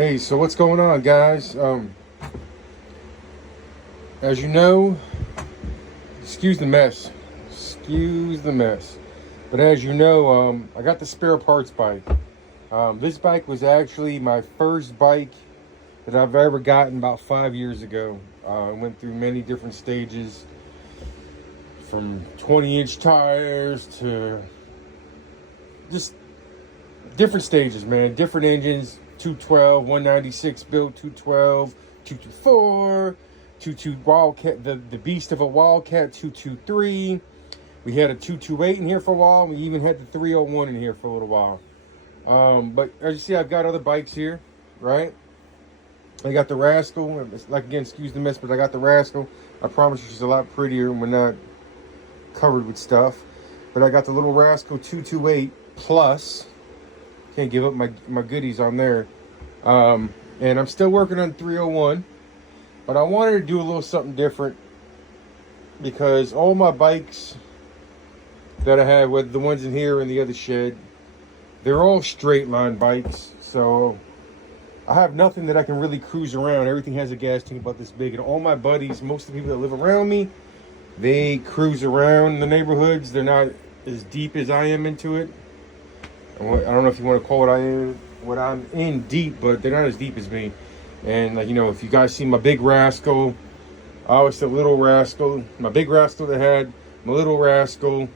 Hey, so what's going on, guys? As you know, excuse the mess. But as you know, I got the spare parts bike. This bike was actually my first bike that I've ever gotten about 5 years ago. I went through many different stages, from 20-inch tires to just different stages, man. Different engines, 212, 196 built, 212, 224, 22 Wildcat, the beast of a Wildcat 223. We had a 228 in here for a while. We even had the 301 in here for a little while. But as you see, I've got other bikes here, right? I got the Rascal. It's like, again, excuse the mess, but I got the Rascal. I promise you she's a lot prettier and we're not covered with stuff. But I got the little Rascal 228 Plus. Can't give up my goodies on there. And I'm still working on 301. But I wanted to do a little something different, because all my bikes that I have, whether the ones in here or in the other shed, they're all straight line bikes. So I have nothing that I can really cruise around. Everything has a gas tank about this big. And all my buddies, most of the people that live around me, they cruise around the neighborhoods. They're not as deep as I am into it. I don't know if you want to call what I'm in deep, but they're not as deep as me. And like, you know, if you guys see my big Rascal, I always said little Rascal. My big Rascal that had my little Rascal.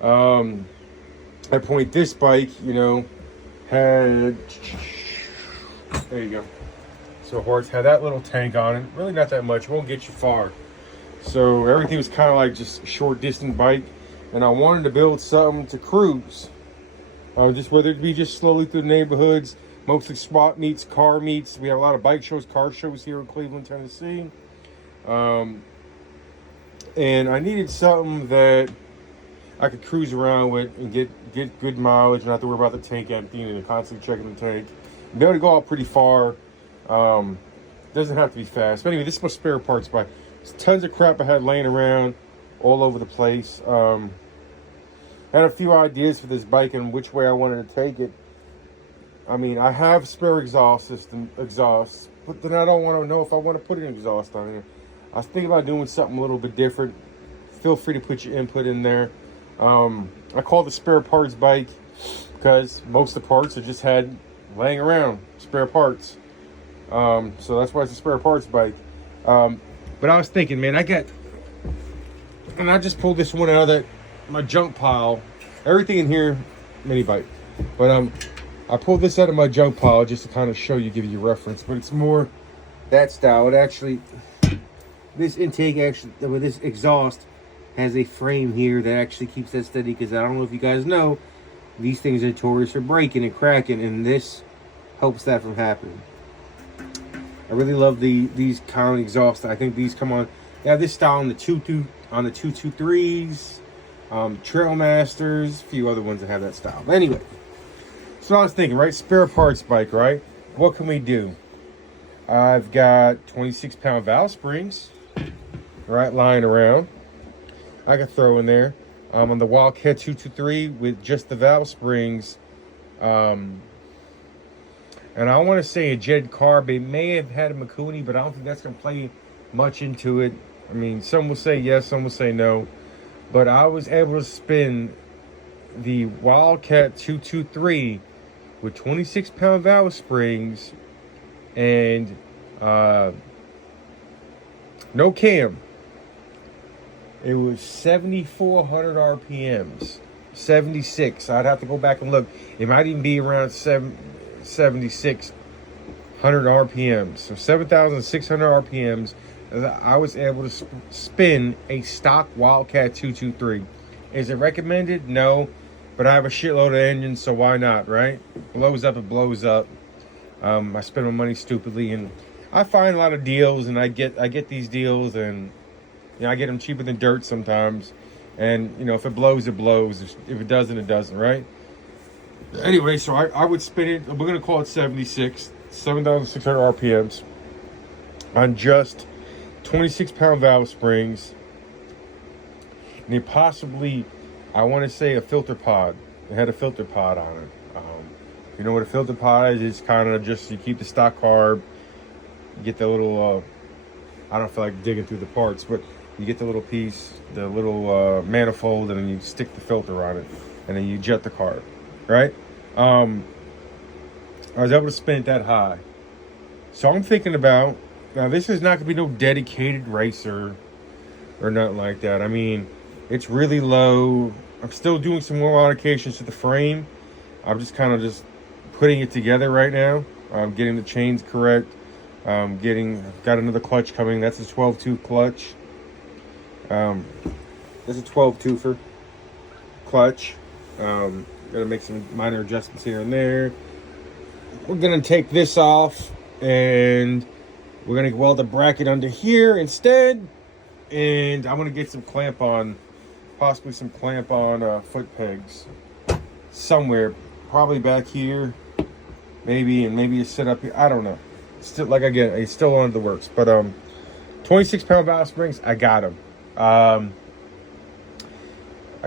At point, this bike, you know, had, there you go. So horse had that little tank on it. Really not that much. Won't get you far. So everything was kind of like just a short distance bike. And I wanted to build something to cruise. Just whether it be just slowly through the neighborhoods, mostly swap meets, car meets. We have a lot of bike shows, car shows here in Cleveland, Tennessee. And I needed something that I could cruise around with and get good mileage, not have to worry about the tank emptying and constantly checking the tank. Be able to go out pretty far. Doesn't have to be fast. But anyway, this is my spare parts bike. There's tons of crap I had laying around all over the place. Had a few ideas for this bike and which way I wanted to take it. I mean, I have spare exhaust, but then I don't want to know if I want to put an exhaust on here. I was thinking about doing something a little bit different. Feel free to put your input in there. I call the spare parts bike because most of the parts are just had laying around, spare parts. So that's why it's a spare parts bike. But I was thinking, man, I just pulled this one out of my junk pile. Everything in here, mini bike. But I pulled this out of my junk pile just to kind of show you, give you a reference. But it's more that style. It actually, this intake actually, with this exhaust, has a frame here that actually keeps that steady. Because I don't know if you guys know, these things are notorious for breaking and cracking, and this helps that from happening. I really love these kind of exhausts. I think these come on. They have this style on the 223s, Trailmasters, a few other ones that have that style. But anyway, so I was thinking, right, spare parts bike, right? What can we do? I've got 26-pound valve springs, right, lying around. I could throw in there. On the Wildcat 223 with just the valve springs. And I want to say a Jed Carb. It may have had a Makuni, but I don't think that's going to play much into it. I mean, some will say yes, some will say no. But I was able to spin the Wildcat 223 with 26-pound valve springs and no cam. It was 7,400 RPMs. 76. I'd have to go back and look. It might even be around 7,600 RPMs. So 7,600 RPMs. I was able to spin a stock Wildcat 223. Is it recommended? No. But I have a shitload of engines, so why not, right? Blows up, it blows up. I spend my money stupidly, and I find a lot of deals, and I get these deals, and you know, I get them cheaper than dirt sometimes. And you know, if it blows, it blows. If it doesn't, it doesn't, right? Anyway, so I would spin it. We're gonna call it 7,600 RPMs on just 26-pound valve springs, and then possibly, I want to say, a filter pod. It had a filter pod on it. you know what a filter pod is, it's kind of just, you keep the stock carb, you get the little, I don't feel like digging through the parts, but you get the little piece, the little manifold, and then you stick the filter on it, and then you jet the carb, right? I was able to spin it that high. So I'm thinking about, now this is not gonna be no dedicated racer or nothing like that. I mean, it's really low. I'm still doing some more modifications to the frame. I'm just kind of just putting it together right now. I'm getting the chains correct. I've got another clutch coming. That's a 12-tooth clutch. That's a 12-toother clutch. Gonna make some minor adjustments here and there. We're gonna take this off and we're gonna weld the bracket under here instead. And I'm gonna get some possibly some clamp-on foot pegs somewhere, probably back here, maybe, and maybe a set up here. I don't know. Still, like again, it's still on the works. But 26-pound valve springs, I got them. I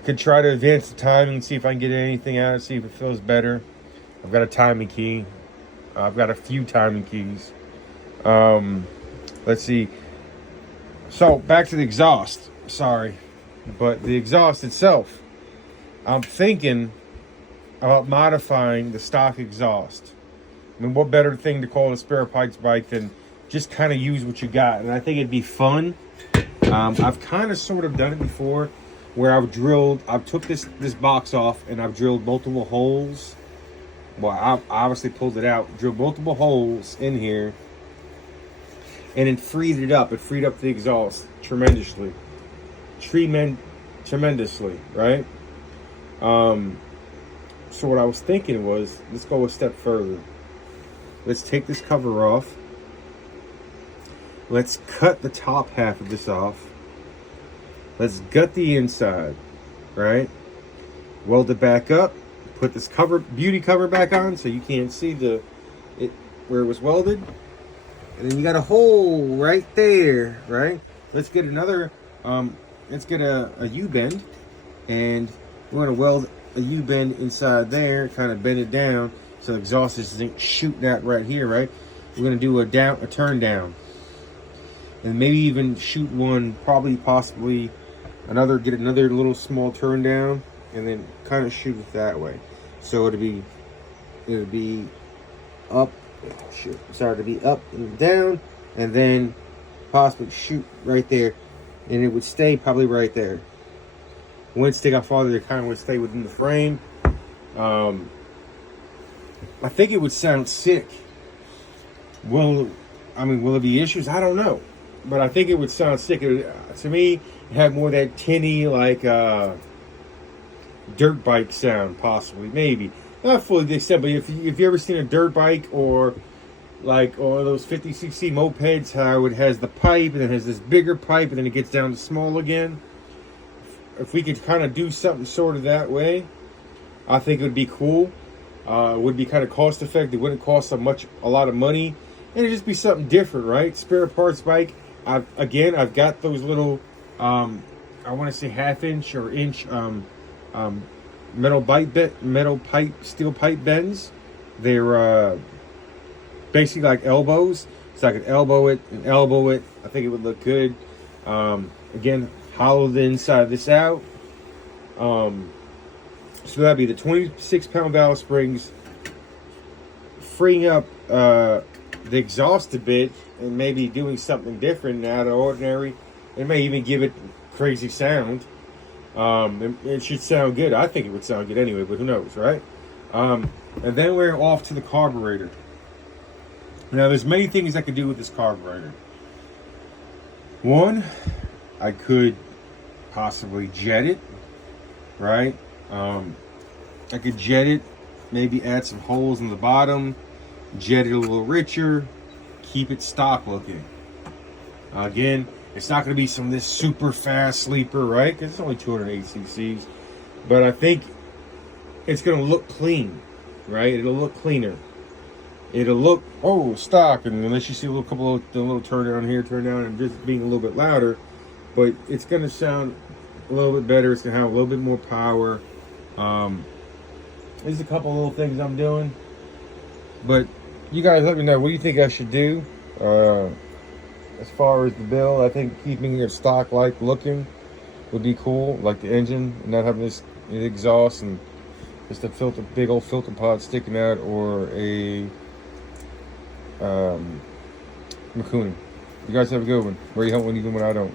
could try to advance the timing, see if I can get anything out, see if it feels better. I've got a timing key. I've got a few timing keys. Let's see. So back to the exhaust. Sorry, but the exhaust itself, I'm thinking about modifying the stock exhaust. I mean, what better thing to call a spare parts bike than just kind of use what you got? And I think it'd be fun. I've kind of sort of done it before, where I've took this box off and I've drilled multiple holes. Well, I obviously pulled it out, drilled multiple holes in here, and it freed it up. It freed up the exhaust tremendously, right? So what I was thinking was, let's go a step further. Let's take this cover off. Let's cut the top half of this off. Let's gut the inside, right? Weld it back up. Put this beauty cover back on so you can't see where it was welded. And then you got a hole right there, right? Let's get another, let's get a U-bend, and we're gonna weld a U-bend inside there, kind of bend it down so the exhaust isn't shooting out right here, right? We're gonna do a turn down, and maybe even shoot one, possibly get another little small turn down, and then kind of shoot it that way. So it'll be up, to be up and down, and then possibly shoot right there, and it would stay probably right there. Wouldn't stick out farther, it kind of would stay within the frame. I think it would sound sick. Will there be issues? I don't know, but I think it would sound sick. To me, it had more that tinny, like dirt bike sound, possibly, maybe not fully the extent. But if you ever seen a dirt bike or those 50cc mopeds, how it has the pipe and then has this bigger pipe and then it gets down to small again. If we could kind of do something sort of that way, I think it would be cool. It would be kind of cost effective. It wouldn't cost a lot of money, and it'd just be something different, right? Spare parts bike. I've got those little, I want to say half-inch or inch steel pipe bends. They're basically like elbows, so I could elbow it and elbow it. I think it would look good. Again, hollow the inside of this out. So that'd be the 26-pound valve springs, freeing up the exhaust a bit, and maybe doing something different out of ordinary. It may even give it crazy sound. It should sound good. I think it would sound good anyway, but who knows, right? And then we're off to the carburetor. Now, there's many things I could do with this carburetor. One, I could possibly jet it, right? I could jet it, maybe add some holes in the bottom, jet it a little richer, keep it stock looking. Again, it's not going to be this super fast sleeper, right? Because it's only 208 cc's. But I think it's going to look clean, right? It'll look cleaner. It'll look, stock. And unless you see a little turn down here, turn down, and just being a little bit louder. But it's going to sound a little bit better. It's going to have a little bit more power. There's a couple little things I'm doing. But you guys let me know, what do you think I should do? As far as the build, I think keeping it stock like looking would be cool, like the engine, and not having this exhaust and just a filter, big old filter pod sticking out, or a Makuni. You guys have a good one. Where you help when you do when I don't.